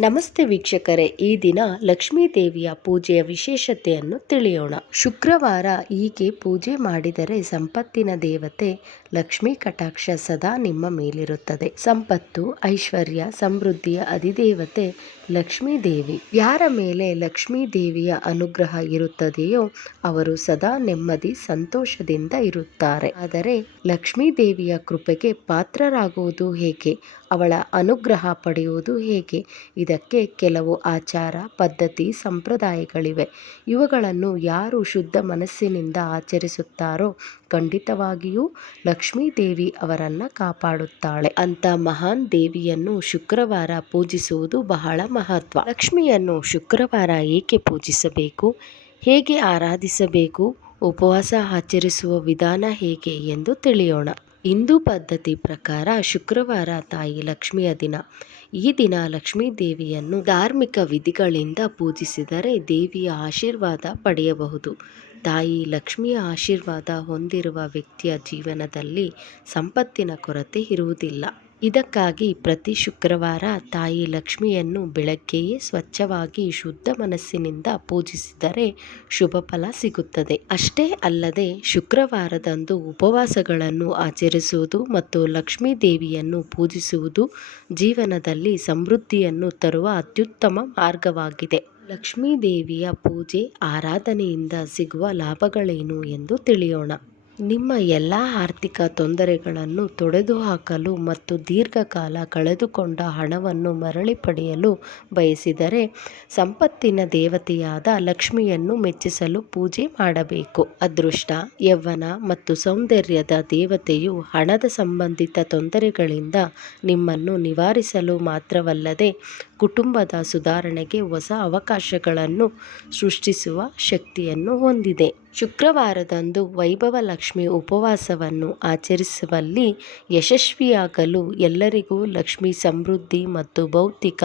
ನಮಸ್ತೆ ವೀಕ್ಷಕರೇ, ಈ ದಿನ ಲಕ್ಷ್ಮೀ ದೇವಿಯ ಪೂಜೆಯ ವಿಶೇಷತೆಯನ್ನು ತಿಳಿಯೋಣ. ಶುಕ್ರವಾರ ಹೀಗೆ ಪೂಜೆ ಮಾಡಿದರೆ ಸಂಪತ್ತಿನ ದೇವತೆ ಲಕ್ಷ್ಮೀ ಕಟಾಕ್ಷ ಸದಾ ನಿಮ್ಮ ಮೇಲಿರುತ್ತದೆ. ಸಂಪತ್ತು, ಐಶ್ವರ್ಯ, ಸಮೃದ್ಧಿಯ ಅಧಿದೇವತೆ ಲಕ್ಷ್ಮೀ ದೇವಿ. ಯಾರ ಮೇಲೆ ಲಕ್ಷ್ಮೀ ದೇವಿಯ ಅನುಗ್ರಹ ಇರುತ್ತದೆಯೋ ಅವರು ಸದಾ ನೆಮ್ಮದಿ, ಸಂತೋಷದಿಂದ ಇರುತ್ತಾರೆ. ಆದರೆ ಲಕ್ಷ್ಮೀ ದೇವಿಯ ಕೃಪೆಗೆ ಪಾತ್ರರಾಗುವುದು ಹೇಗೆ? ಅವಳ ಅನುಗ್ರಹ ಪಡೆಯುವುದು ಹೇಗೆ? ಇದಕ್ಕೆ ಕೆಲವು ಆಚಾರ, ಪದ್ಧತಿ, ಸಂಪ್ರದಾಯಗಳಿವೆ. ಇವುಗಳನ್ನು ಯಾರು ಶುದ್ಧ ಮನಸ್ಸಿನಿಂದ ಆಚರಿಸುತ್ತಾರೋ ಖಂಡಿತವಾಗಿಯೂ ಲಕ್ಷ್ಮೀ ದೇವಿ ಅವರನ್ನು ಕಾಪಾಡುತ್ತಾಳೆ. ಅಂತ ಮಹಾನ್ ದೇವಿಯನ್ನು ಶುಕ್ರವಾರ ಪೂಜಿಸುವುದು ಬಹಳ ಮಹತ್ವ. ಲಕ್ಷ್ಮಿಯನ್ನು ಶುಕ್ರವಾರ ಏಕೆ ಪೂಜಿಸಬೇಕು? ಹೇಗೆ ಆರಾಧಿಸಬೇಕು? ಉಪವಾಸ ಆಚರಿಸುವ ವಿಧಾನ ಹೇಗೆ ಎಂದು ತಿಳಿಯೋಣ. ಹಿಂದೂ ಪದ್ಧತಿ ಪ್ರಕಾರ ಶುಕ್ರವಾರ ತಾಯಿ ಲಕ್ಷ್ಮಿಯ ದಿನ. ಈ ದಿನ ಲಕ್ಷ್ಮೀ ದೇವಿಯನ್ನು ಧಾರ್ಮಿಕ ವಿಧಿಗಳಿಂದ ಪೂಜಿಸಿದರೆ ದೇವಿಯ ಆಶೀರ್ವಾದ ಪಡೆಯಬಹುದು. ತಾಯಿ ಲಕ್ಷ್ಮಿಯ ಆಶೀರ್ವಾದ ಹೊಂದಿರುವ ವ್ಯಕ್ತಿಯ ಜೀವನದಲ್ಲಿ ಸಂಪತ್ತಿನ ಕೊರತೆ ಇರುವುದಿಲ್ಲ. ಇದಕ್ಕಾಗಿ ಪ್ರತಿ ಶುಕ್ರವಾರ ತಾಯಿ ಲಕ್ಷ್ಮಿಯನ್ನು ಬೆಳಗ್ಗೆಯೇ ಸ್ವಚ್ಛವಾಗಿ ಶುದ್ಧ ಮನಸ್ಸಿನಿಂದ ಪೂಜಿಸಿದರೆ ಶುಭ ಫಲ ಸಿಗುತ್ತದೆ. ಅಷ್ಟೇ ಅಲ್ಲದೆ ಶುಕ್ರವಾರದಂದು ಉಪವಾಸಗಳನ್ನು ಆಚರಿಸುವುದು ಮತ್ತು ಲಕ್ಷ್ಮೀ ದೇವಿಯನ್ನು ಪೂಜಿಸುವುದು ಜೀವನದಲ್ಲಿ ಸಮೃದ್ಧಿಯನ್ನು ತರುವ ಅತ್ಯುತ್ತಮ ಮಾರ್ಗವಾಗಿದೆ. ಲಕ್ಷ್ಮೀ ದೇವಿಯ ಪೂಜೆ, ಆರಾಧನೆಯಿಂದ ಸಿಗುವ ಲಾಭಗಳೇನು ಎಂದು ತಿಳಿಯೋಣ. ನಿಮ್ಮ ಎಲ್ಲ ಆರ್ಥಿಕ ತೊಂದರೆಗಳನ್ನು ತೊಡೆದುಹಾಕಲು ಮತ್ತು ದೀರ್ಘಕಾಲ ಕಳೆದುಕೊಂಡ ಹಣವನ್ನು ಮರಳಿ ಪಡೆಯಲು ಬಯಸಿದರೆ ಸಂಪತ್ತಿನ ದೇವತೆಯಾದ ಲಕ್ಷ್ಮಿಯನ್ನು ಮೆಚ್ಚಿಸಲು ಪೂಜೆ ಮಾಡಬೇಕು. ಅದೃಷ್ಟ, ಯೌವನ ಮತ್ತು ಸೌಂದರ್ಯದ ದೇವತೆಯು ಹಣದ ಸಂಬಂಧಿತ ತೊಂದರೆಗಳಿಂದ ನಿಮ್ಮನ್ನು ನಿವಾರಿಸಲು ಮಾತ್ರವಲ್ಲದೆ ಕುಟುಂಬದ ಸುಧಾರಣೆಗೆ ಹೊಸ ಅವಕಾಶಗಳನ್ನು ಸೃಷ್ಟಿಸುವ ಶಕ್ತಿಯನ್ನು ಹೊಂದಿದೆ. ಶುಕ್ರವಾರದಂದು ವೈಭವ ಲಕ್ಷ್ಮಿ ಉಪವಾಸವನ್ನು ಆಚರಿಸುವಲ್ಲಿ ಯಶಸ್ವಿಯಾಗಲು ಎಲ್ಲರಿಗೂ ಲಕ್ಷ್ಮಿ ಸಮೃದ್ಧಿ ಮತ್ತು ಭೌತಿಕ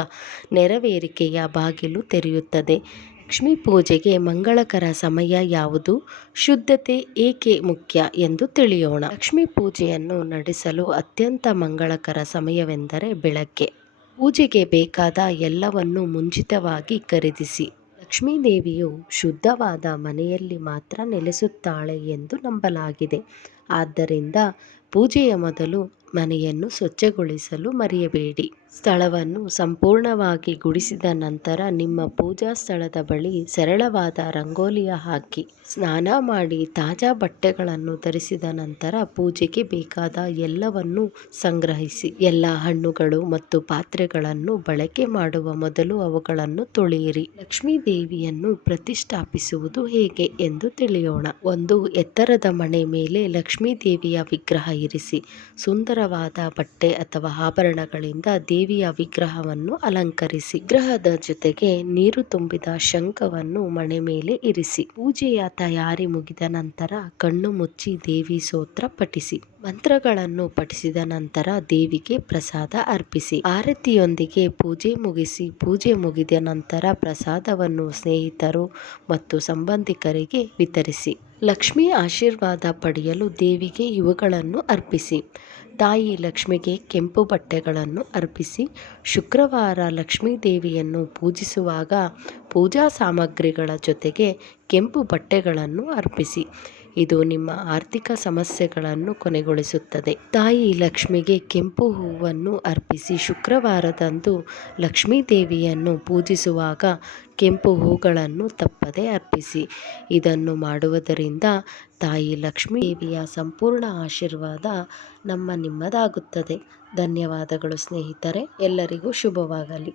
ನೆರವೇರಿಕೆಯ ಬಾಗಿಲು ತೆರೆಯುತ್ತದೆ. ಲಕ್ಷ್ಮಿ ಪೂಜೆಗೆ ಮಂಗಳಕರ ಸಮಯ ಯಾವುದು? ಶುದ್ಧತೆ ಏಕೆ ಮುಖ್ಯ ಎಂದು ತಿಳಿಯೋಣ. ಲಕ್ಷ್ಮಿ ಪೂಜೆಯನ್ನು ನಡೆಸಲು ಅತ್ಯಂತ ಮಂಗಳಕರ ಸಮಯವೆಂದರೆ ಬೆಳಗ್ಗೆ. ಪೂಜೆಗೆ ಬೇಕಾದ ಎಲ್ಲವನ್ನು ಮುಂಚಿತವಾಗಿ ಖರೀದಿಸಿ. ಲಕ್ಷ್ಮೀ ದೇವಿಯು ಶುದ್ಧವಾದ ಮನೆಯಲ್ಲಿ ಮಾತ್ರ ನೆಲೆಸುತ್ತಾಳೆ ಎಂದು ನಂಬಲಾಗಿದೆ. ಆದ್ದರಿಂದ ಪೂಜೆಯ ಮೊದಲು ಮನೆಯನ್ನು ಸ್ವಚ್ಛಗೊಳಿಸಲು ಮರೆಯಬೇಡಿ. ಸ್ಥಳವನ್ನು ಸಂಪೂರ್ಣವಾಗಿ ಗುಡಿಸಿದ ನಂತರ ನಿಮ್ಮ ಪೂಜಾ ಸ್ಥಳದ ಬಳಿ ಸರಳವಾದ ರಂಗೋಲಿಯ ಹಾಕಿ, ಸ್ನಾನ ಮಾಡಿ, ತಾಜಾ ಬಟ್ಟೆಗಳನ್ನು ಧರಿಸಿದ ನಂತರ ಪೂಜೆಗೆ ಬೇಕಾದ ಎಲ್ಲವನ್ನು ಸಂಗ್ರಹಿಸಿ, ಎಲ್ಲ ಹಣ್ಣುಗಳು ಮತ್ತು ಪಾತ್ರೆಗಳನ್ನು ಬಳಕೆ ಮಾಡುವ ಮೊದಲು ಅವುಗಳನ್ನು ತೊಳೆಯಿರಿ. ಲಕ್ಷ್ಮೀ ದೇವಿಯನ್ನು ಪ್ರತಿಷ್ಠಾಪಿಸುವುದು ಹೇಗೆ ಎಂದು ತಿಳಿಯೋಣ. ಒಂದು ಎತ್ತರದ ಮನೆ ಮೇಲೆ ಲಕ್ಷ್ಮೀ ದೇವಿಯ ವಿಗ್ರಹ ಇರಿಸಿ ಸುಂದರವಾದ ಬಟ್ಟೆ ಅಥವಾ ಆಭರಣಗಳಿಂದ ದೇವಿಯ ವಿಗ್ರಹವನ್ನು ಅಲಂಕರಿಸಿ ಗ್ರಹದ ಜೊತೆಗೆ ನೀರು ತುಂಬಿದ ಶಂಖವನ್ನು ಮಣೆ ಮೇಲೆ ಇರಿಸಿ, ಪೂಜೆಯ ತಯಾರಿ ಮುಗಿದ ನಂತರ ಕಣ್ಣು ಮುಚ್ಚಿ ದೇವಿ ಸೋತ್ರ ಪಠಿಸಿ, ಮಂತ್ರಗಳನ್ನು ಪಠಿಸಿದ ನಂತರ ದೇವಿಗೆ ಪ್ರಸಾದ ಅರ್ಪಿಸಿ, ಆರತಿಯೊಂದಿಗೆ ಪೂಜೆ ಮುಗಿಸಿ, ಪೂಜೆ ಮುಗಿದ ನಂತರ ಪ್ರಸಾದವನ್ನು ಸ್ನೇಹಿತರು ಮತ್ತು ಸಂಬಂಧಿಕರಿಗೆ ವಿತರಿಸಿ, ಲಕ್ಷ್ಮಿ ಆಶೀರ್ವಾದ ಪಡೆಯಲು ದೇವಿಗೆ ಇವುಗಳನ್ನು ಅರ್ಪಿಸಿ ತಾಯಿ ಲಕ್ಷ್ಮಿಗೆ ಕೆಂಪು ಬಟ್ಟೆಗಳನ್ನು ಅರ್ಪಿಸಿ ಶುಕ್ರವಾರ ಲಕ್ಷ್ಮೀ ದೇವಿಯನ್ನು ಪೂಜಿಸುವಾಗ ಪೂಜಾ ಸಾಮಗ್ರಿಗಳ ಜೊತೆಗೆ ಕೆಂಪು ಬಟ್ಟೆಗಳನ್ನು ಅರ್ಪಿಸಿ. ಇದು ನಿಮ್ಮ ಆರ್ಥಿಕ ಸಮಸ್ಯೆಗಳನ್ನು ಕೊನೆಗೊಳಿಸುತ್ತದೆ. ತಾಯಿ ಲಕ್ಷ್ಮಿಗೆ ಕೆಂಪು ಹೂವನ್ನು ಅರ್ಪಿಸಿ ಶುಕ್ರವಾರದಂದು ಲಕ್ಷ್ಮೀ ದೇವಿಯನ್ನು ಪೂಜಿಸುವಾಗ ಕೆಂಪು ಹೂಗಳನ್ನು ತಪ್ಪದೆ ಅರ್ಪಿಸಿ. ಇದನ್ನು ಮಾಡುವುದರಿಂದ ತಾಯಿ ಲಕ್ಷ್ಮೀ ದೇವಿಯ ಸಂಪೂರ್ಣ ಆಶೀರ್ವಾದ ನಮ್ಮ ನಿಮ್ಮದಾಗುತ್ತದೆ. ಧನ್ಯವಾದಗಳು ಸ್ನೇಹಿತರೆ. ಎಲ್ಲರಿಗೂ ಶುಭವಾಗಲಿ.